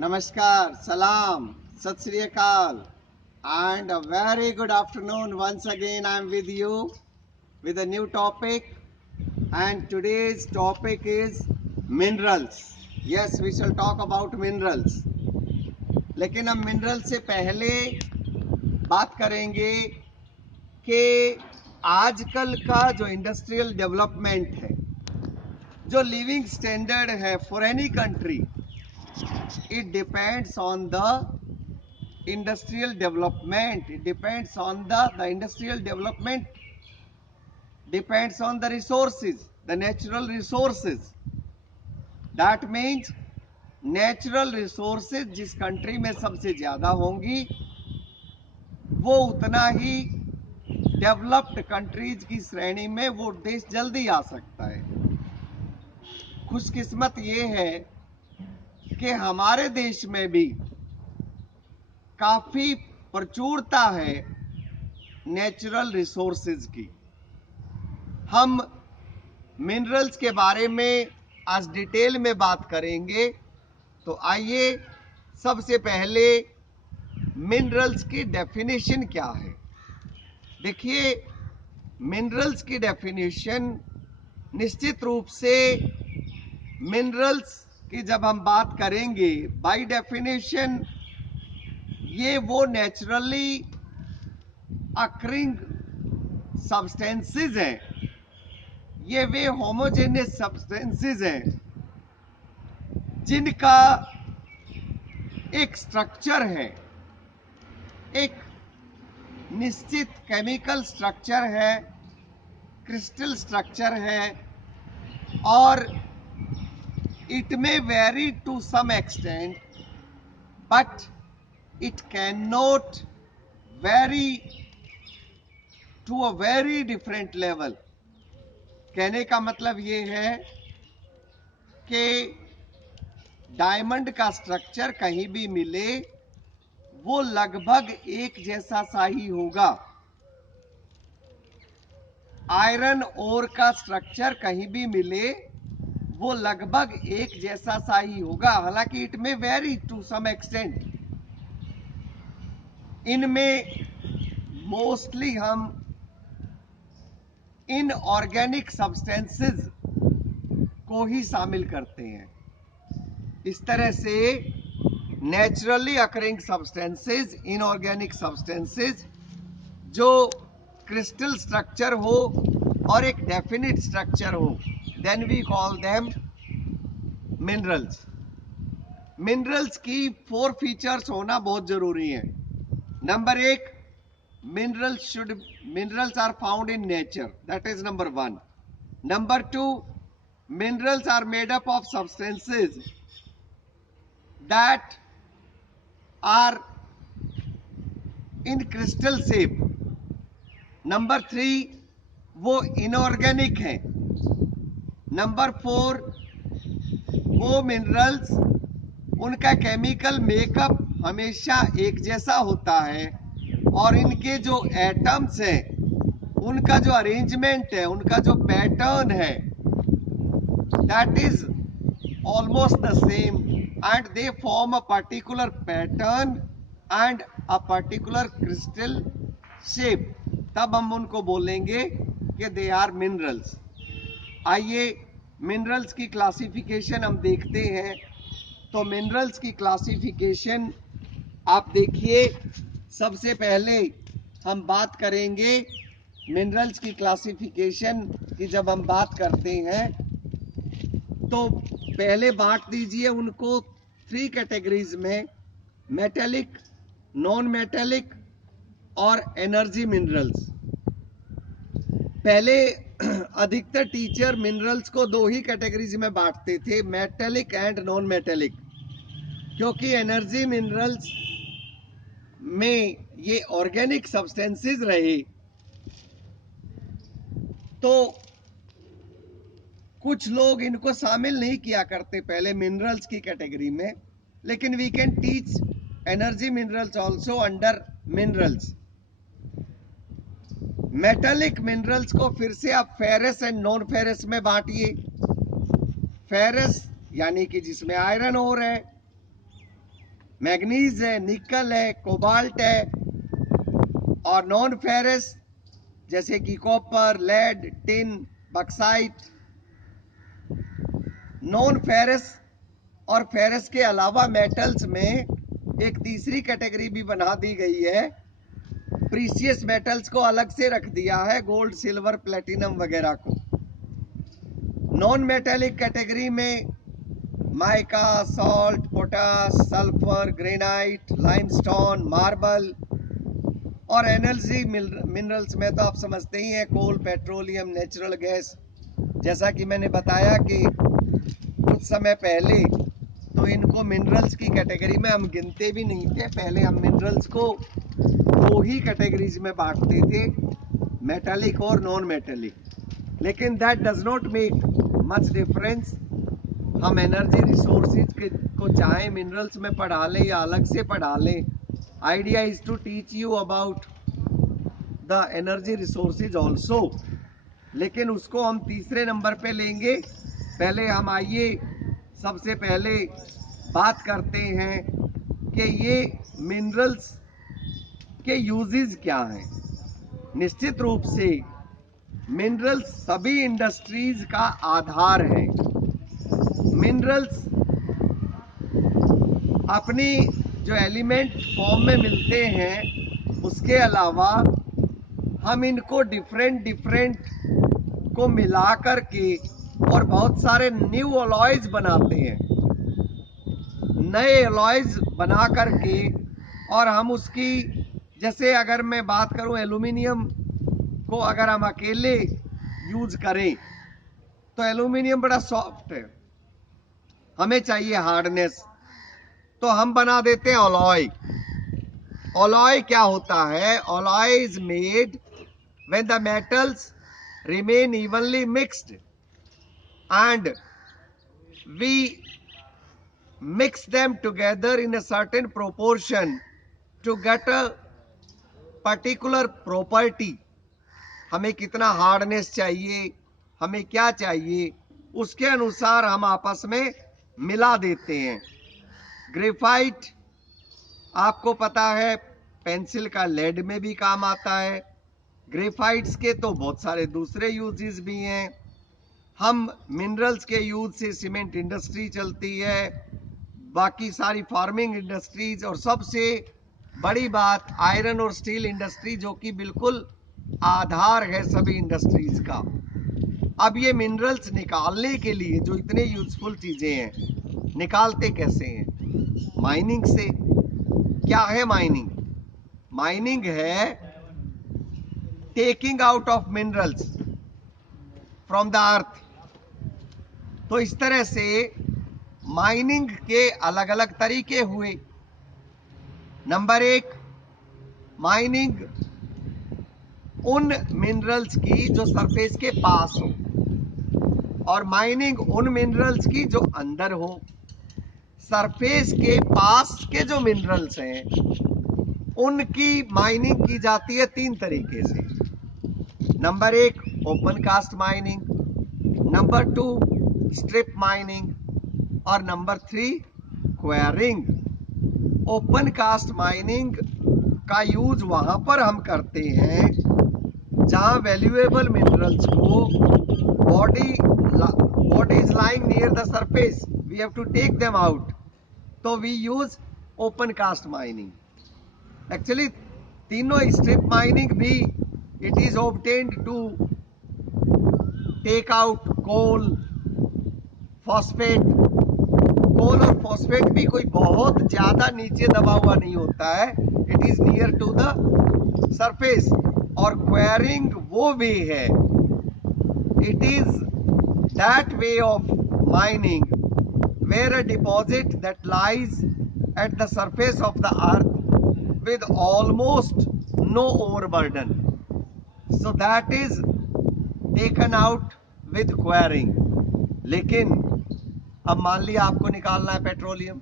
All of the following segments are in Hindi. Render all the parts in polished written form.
Namaskar, salam, sat sri akal, and a very good afternoon. Once again, I am with you with a new topic, and today's topic is minerals. Yes, we shall talk about minerals. लेकिन हम मिनरल से पहले बात करेंगे कि आजकल का जो इंडस्ट्रियल डेवलपमेंट है, जो लिविंग स्टैंडर्ड है for any country, it depends on the industrial development. It depends on the industrial development depends on the resources, the natural resources. That means natural resources जिस कंट्री में सबसे ज्यादा होंगी वो उतना ही डेवलप्ड कंट्रीज की श्रेणी में वो देश जल्दी आ सकता है। खुशकिस्मत ये है कि हमारे देश में भी काफी प्रचुरता है नेचुरल रिसोर्सेज की। हम मिनरल्स के बारे में आज डिटेल में बात करेंगे। तो आइए सबसे पहले मिनरल्स की डेफिनेशन क्या है। देखिए, मिनरल्स की डेफिनेशन निश्चित रूप से मिनरल्स की जब हम बात करेंगे, बाय डेफिनेशन ये वो नेचुरली अकरिंग सब्सटेंसेस हैं, ये वे होमोजेनियस सब्सटेंसेस हैं जिनका एक स्ट्रक्चर है, एक निश्चित केमिकल स्ट्रक्चर है, क्रिस्टल स्ट्रक्चर है, और it may vary to some extent but it can not vary to a very different level. कहने का मतलब ये है कि डायमंड का स्ट्रक्चर कहीं भी मिले वो लगभग एक जैसा सा ही होगा। आयरन ओर का स्ट्रक्चर कहीं भी मिले वो लगभग एक जैसा सा ही होगा, हालांकि it may vary to some extent. इनमें मोस्टली हम इनऑर्गेनिक सब्सटेंसेस को ही शामिल करते हैं। इस तरह से naturally occurring substances, inorganic substances जो क्रिस्टल स्ट्रक्चर हो और एक डेफिनिट स्ट्रक्चर हो, then we call them minerals. Minerals की 4 फीचर्स होना बहुत जरूरी है। Number 1, minerals are found in nature, that is number 1. Number 2, minerals are made up of substances that are in crystal shape. Number 3, वो इनऑर्गेनिक है। नंबर 4, वो मिनरल्स उनका केमिकल मेकअप हमेशा एक जैसा होता है और इनके जो एटम्स हैं उनका जो अरेंजमेंट है, उनका जो पैटर्न है, that is almost the same and they form a particular pattern and a particular crystal shape. तब हम उनको बोलेंगे कि दे आर मिनरल्स। आइए मिनरल्स की क्लासिफिकेशन हम देखते हैं। तो मिनरल्स की क्लासिफिकेशन आप देखिए, सबसे पहले हम बात करेंगे मिनरल्स की क्लासिफिकेशन की। जब हम बात करते हैं तो पहले बांट दीजिए उनको 3 कैटेगरीज में, मेटेलिक, नॉन मेटेलिक और एनर्जी मिनरल्स। पहले अधिकतर टीचर मिनरल्स को 2 ही कैटेगरीज में बांटते थे, मेटेलिक एंड नॉन मेटेलिक, क्योंकि एनर्जी मिनरल्स में ये ऑर्गेनिक सब्सटेंसेस रहे तो कुछ लोग इनको शामिल नहीं किया करते पहले मिनरल्स की कैटेगरी में। लेकिन we can teach energy minerals also under minerals. Metallic minerals को फिर से आप फेरस एंड नॉन फेरस में बांटिए। फेरस यानी कि जिसमें आयरन ओर है, मैग्नीज है, निकल है, कोबाल्ट है, और नॉन फेरस जैसे कि copper, lead, tin, bauxite. Non ferrous और फेरस के अलावा मेटल्स में एक तीसरी कैटेगरी भी बना दी गई है। प्रीशियस मेटल्स को अलग से रख दिया है, गोल्ड, सिल्वर, प्लेटिनम वगैरह को। नॉन मेटेलिक कैटेगरी में mica, salt, potash, sulphur, granite, limestone, marble, और एनर्जी मिनरल्स में तो आप समझते ही हैं, कोल, पेट्रोलियम, नेचुरल गैस। जैसा कि मैंने बताया कि कुछ समय पहले तो इनको मिनरल्स की कैटेगरी में हम गिनते भी नहीं थे। पहले हम मिनरल्स को दो ही कैटेगरीज में बांटते थे, मेटालिक और नॉन मेटालिक। लेकिन that does not make much difference. हम एनर्जी रिसोर्सेज को चाहे मिनरल्स में पढ़ा लें या अलग से पढ़ा लें, idea is to teach you about the energy resources also. लेकिन उसको हम तीसरे नंबर पे लेंगे। पहले हम आइए सबसे पहले बात करते हैं कि ये मिनरल्स के यूजेस क्या हैं। निश्चित रूप से मिनरल्स सभी इंडस्ट्रीज का आधार है। मिनरल्स अपनी जो एलिमेंट फॉर्म में मिलते हैं, उसके अलावा हम इनको डिफरेंट को मिला करके और बहुत सारे न्यू अलॉयज बनाते हैं, नए अलॉयज बना करके। और हम उसकी, जैसे अगर मैं बात करूं एल्यूमिनियम को अगर हम अकेले यूज करें तो एल्यूमिनियम बड़ा सॉफ्ट है, हमें चाहिए हार्डनेस, तो हम बना देते हैं अलॉय। अलॉय क्या होता है? Alloy is made when the metals remain evenly mixed and we mix them together in a certain proportion to get a particular property। हमें कितना हार्डनेस चाहिए, हमें क्या चाहिए, उसके अनुसार हम आपस में मिला देते हैं। ग्रेफाइट आपको पता है पेंसिल का लेड में भी काम आता है। ग्रेफाइट्स के तो बहुत सारे दूसरे यूजेस भी हैं। हम मिनरल्स के यूज से सीमेंट इंडस्ट्री चलती है, बाकी सारी फार्मिंग इंडस्ट्रीज, और सबसे बड़ी बात आयरन और स्टील इंडस्ट्री, जो कि बिल्कुल आधार है सभी इंडस्ट्रीज का। अब ये मिनरल्स निकालने के लिए जो इतने यूजफुल चीजें हैं, निकालते कैसे हैं? माइनिंग से। क्या है माइनिंग? माइनिंग है taking out of minerals from the earth. तो इस तरह से माइनिंग के अलग अलग तरीके हुए। नंबर एक, माइनिंग उन मिनरल्स की जो सरफेस के पास हो, और माइनिंग उन मिनरल्स की जो अंदर हो। सरफेस के पास के जो मिनरल्स हैं उनकी माइनिंग की जाती है तीन तरीके से। नंबर एक, open cast mining, number two, strip mining, और number three, quarrying. Open cast mining का यूज वहां पर हम करते हैं जहां वैल्यूएबल मिनरल्स को body is lying near the surface, we have to take them out, तो we use open cast mining. Actually तीनों, स्ट्रिप माइनिंग भी it is obtained to take out coal, phosphate. Coal और फॉस्फेट भी कोई बहुत ज्यादा नीचे दबा हुआ नहीं होता है, it is near to the surface. और क्वेरिंग वो वे है, it is that way of mining where a deposit that lies at the surface of the earth with almost no overburden, so that is taken out with quarrying। लेकिन अब मान लिया आपको निकालना है पेट्रोलियम,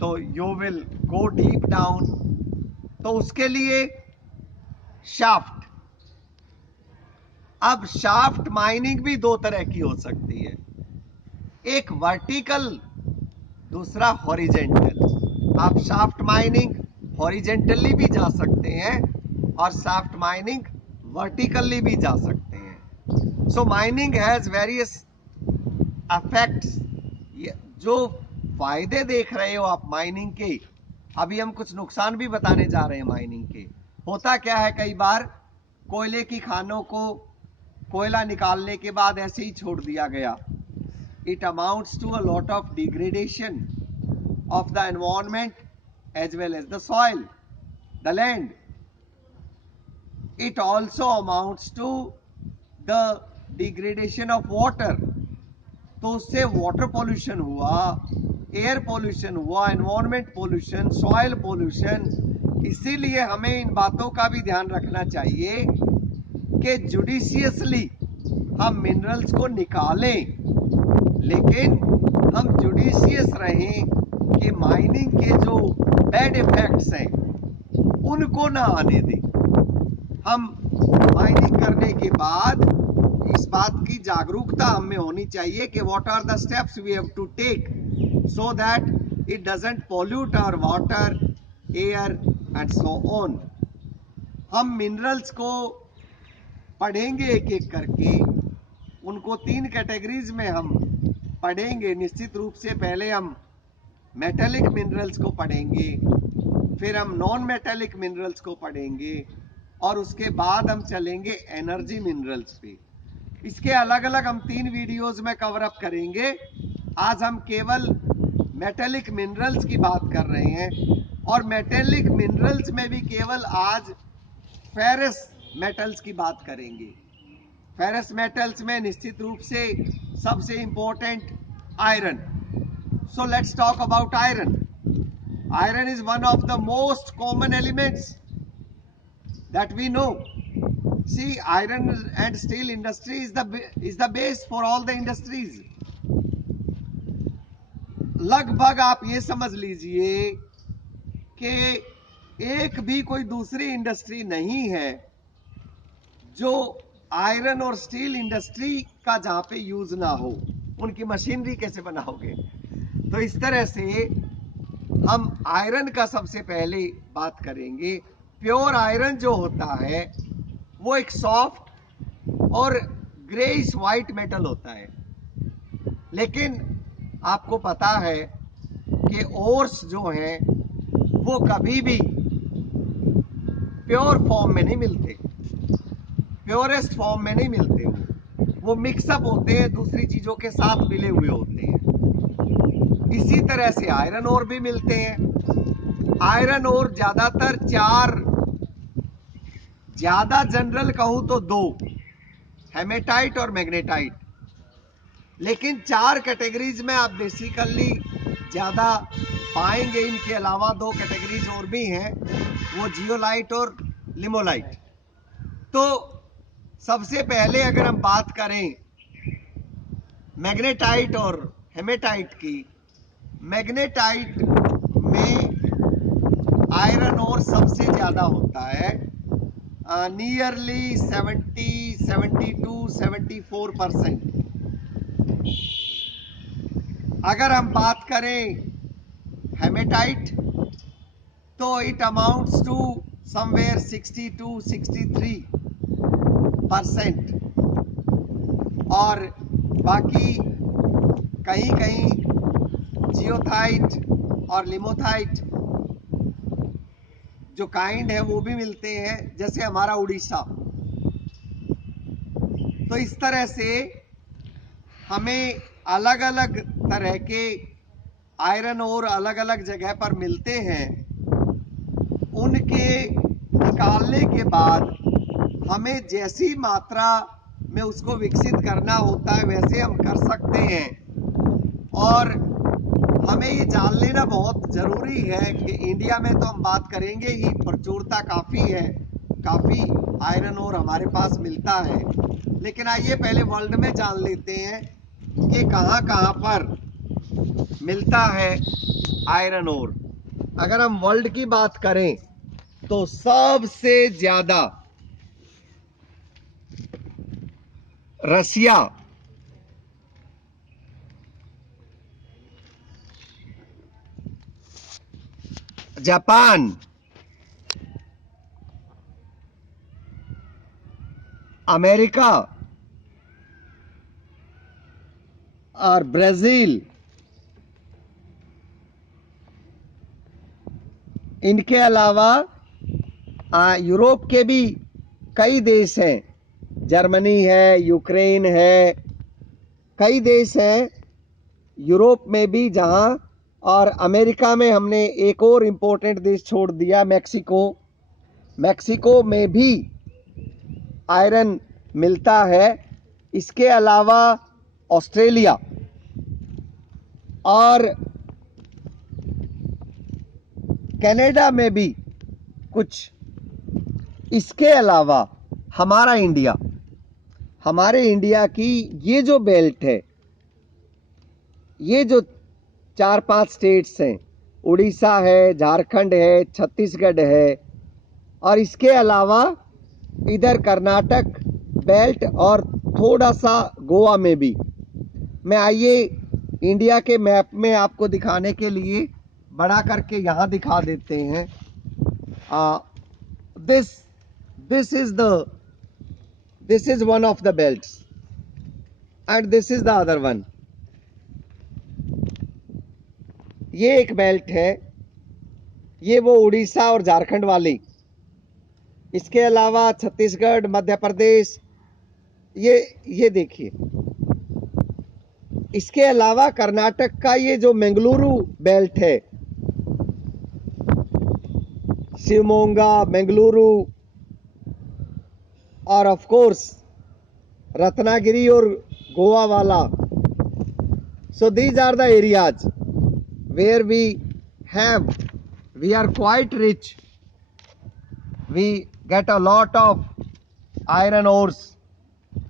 तो you will go deep down, तो उसके लिए शाफ्ट। अब शाफ्ट माइनिंग भी दो तरह की हो सकती है। एक वर्टिकल, दूसरा हॉरिजेंटल। आप शाफ्ट माइनिंग हॉरिजेंटली भी जा सकते हैं और शाफ्ट माइनिंग वर्टिकली भी जा सकते हैं। सो माइनिंग हैज वेरियस इफेक्ट्स। जो फायदे देख रहे हो आप माइनिंग के, अभी हम कुछ नुकसान भी बताने जा रहे हैं माइनिंग के। होता क्या है, कई बार कोयले की खानों को कोयला निकालने के बाद ऐसे ही छोड़ दिया गया। It amounts to a lot of degradation of the environment as well as the soil, the land. It also amounts to the degradation of water. तो उससे वाटर पोल्यूशन हुआ, एयर पोल्यूशन हुआ, एनवायरमेंट पोल्यूशन, सॉइल पोल्यूशन। इसीलिए हमें इन बातों का भी ध्यान रखना चाहिए कि जुडिशियसली हम मिनरल्स को निकालें, लेकिन हम जुडिशियस रहें कि माइनिंग के जो बैड इफेक्ट्स हैं उनको ना आने दें। हम माइनिंग करने के बाद इस बात की जागरूकता हमें होनी चाहिए कि what are the steps we have to take so that it doesn't pollute our water, air and so on. हम मिनरल्स को पढ़ेंगे एक एक करके, उनको 3 कैटेगरीज में हम पढ़ेंगे। निश्चित रूप से पहले हम मेटेलिक मिनरल्स को पढ़ेंगे, फिर हम नॉन मेटेलिक मिनरल्स को पढ़ेंगे और उसके बाद हम चलेंगे एनर्जी मिनरल्स पे। इसके अलग अलग हम 3 वीडियोस में कवर अप करेंगे। आज हम केवल मेटेलिक मिनरल्स की बात कर रहे हैं और मेटेलिक मिनरल्स में भी केवल आज फेरस मेटल्स की बात करेंगे। फेरस मेटल्स में निश्चित रूप से सबसे important iron. So let's talk about iron. Iron is one of the most common elements that we know. See, iron and steel industry is the base for all the industries. लगभग आप ये समझ लीजिए कि एक भी कोई दूसरी इंडस्ट्री नहीं है जो आयरन और स्टील इंडस्ट्री का जहां पे यूज ना हो। उनकी मशीनरी कैसे बनाओगे? तो इस तरह से हम आयरन का सबसे पहले बात करेंगे। प्योर आयरन जो होता है वो एक सॉफ्ट और ग्रेइश व्हाइट मेटल होता है, लेकिन आपको पता है कि ओर्स जो हैं वो कभी भी प्योर फॉर्म में नहीं मिलते, प्योरेस्ट फॉर्म में नहीं मिलते। वो मिक्सअप होते हैं, दूसरी चीजों के साथ मिले हुए होते हैं। इसी तरह से आयरन ओर भी मिलते हैं। आयरन ओर ज्यादातर 4, ज्यादा जनरल कहूं तो 2, हेमेटाइट और मैग्नेटाइट। लेकिन 4 कैटेगरीज में आप बेसिकली ज्यादा पाएंगे। इनके अलावा 2 कैटेगरीज और भी हैं, वो जियोलाइट और लिमोलाइट। तो सबसे पहले अगर हम बात करें मैग्नेटाइट और हेमेटाइट की, मैग्नेटाइट में आयरन ओर सबसे ज्यादा होता है, नियरली 70, 72, 74%। अगर हम बात करें हेमेटाइट तो इट अमाउंट्स टू समवेयर 62, 63%। और बाकी कहीं कहीं जियोथाइट और लिमोथाइट जो काइंड है वो भी मिलते हैं, जैसे हमारा उड़ीसा। तो इस तरह से हमें अलग अलग तरह के आयरन और अलग अलग जगह पर मिलते हैं। उनके निकालने के बाद हमें जैसी मात्रा में उसको विकसित करना होता है वैसे हम कर सकते हैं। और हमें ये जान लेना बहुत जरूरी है कि इंडिया में तो हम बात करेंगे ही, प्रचुरता काफी है, काफी आयरन ओर हमारे पास मिलता है। लेकिन आइए पहले वर्ल्ड में जान लेते हैं कि कहां कहां पर मिलता है आयरन ओर। अगर हम वर्ल्ड की बात करें तो सबसे ज्यादा रसिया, जापान, अमेरिका और ब्राजील, इनके अलावा यूरोप के भी कई देश हैं, जर्मनी है, यूक्रेन है, कई देश हैं यूरोप में भी जहां, और अमेरिका में हमने एक और इम्पोर्टेंट देश छोड़ दिया, मैक्सिको। मैक्सिको में भी आयरन मिलता है। इसके अलावा ऑस्ट्रेलिया और कनाडा में भी कुछ। इसके अलावा हमारा इंडिया, हमारे इंडिया की ये जो बेल्ट है, ये जो 4-5 स्टेट्स हैं, उड़ीसा है, झारखंड है, छत्तीसगढ़ है, और इसके अलावा इधर कर्नाटक बेल्ट और थोड़ा सा गोवा में भी। मैं आइए इंडिया के मैप में आपको दिखाने के लिए बड़ा करके यहाँ दिखा देते हैं। This is one of the belts and this is the other one. ये एक बेल्ट है, ये वो उड़ीसा और झारखंड वाली। इसके अलावा छत्तीसगढ़, मध्य प्रदेश, ये देखिए। इसके अलावा कर्नाटक का ये जो मंगलुरु बेल्ट है, शिवमोगा, मंगलुरु, और ऑफ कोर्स रत्नागिरी और गोवा वाला। So these are the areas where we are quite rich. We get a lot of iron ores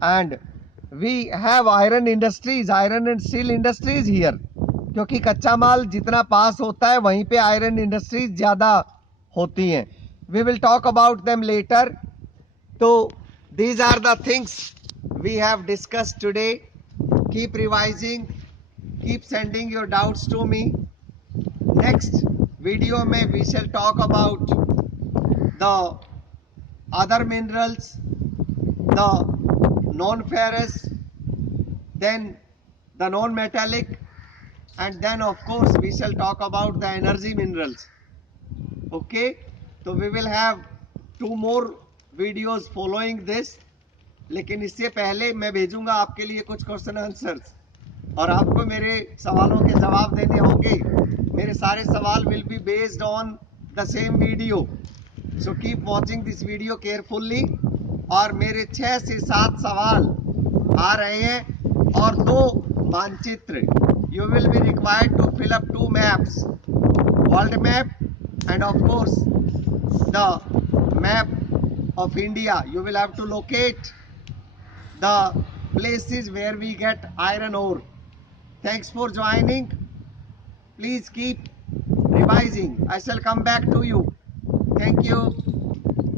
and we have iron industries, iron and steel industries here. क्योंकि कच्चा माल जितना पास होता है वहीं पे आयरन इंडस्ट्रीज ज़्यादा होती हैं। We will talk about them later. तो these are the things we have discussed today. Keep revising, keep sending your doubts to me. Next video में we shall talk about the other minerals, the non-ferrous, then the non-metallic, and then of course we shall talk about the energy minerals. Okay, so we will have 2 more videos following this. लेकिन इससे पहले मैं भेजूंगा आपके लिए कुछ क्वेश्चन आंसर्स और आपको मेरे सवालों के जवाब देने होंगे। मेरे सारे सवाल will be based on the same video, so keep watching this video carefully. और मेरे 6 से 7 सवाल आ रहे हैं और 2 मानचित्र। You will be required to fill up 2 maps, world map and of course the map of India. You will have to locate the places where we get iron ore. Thanks for joining. Please keep revising. I shall come back to you. Thank you.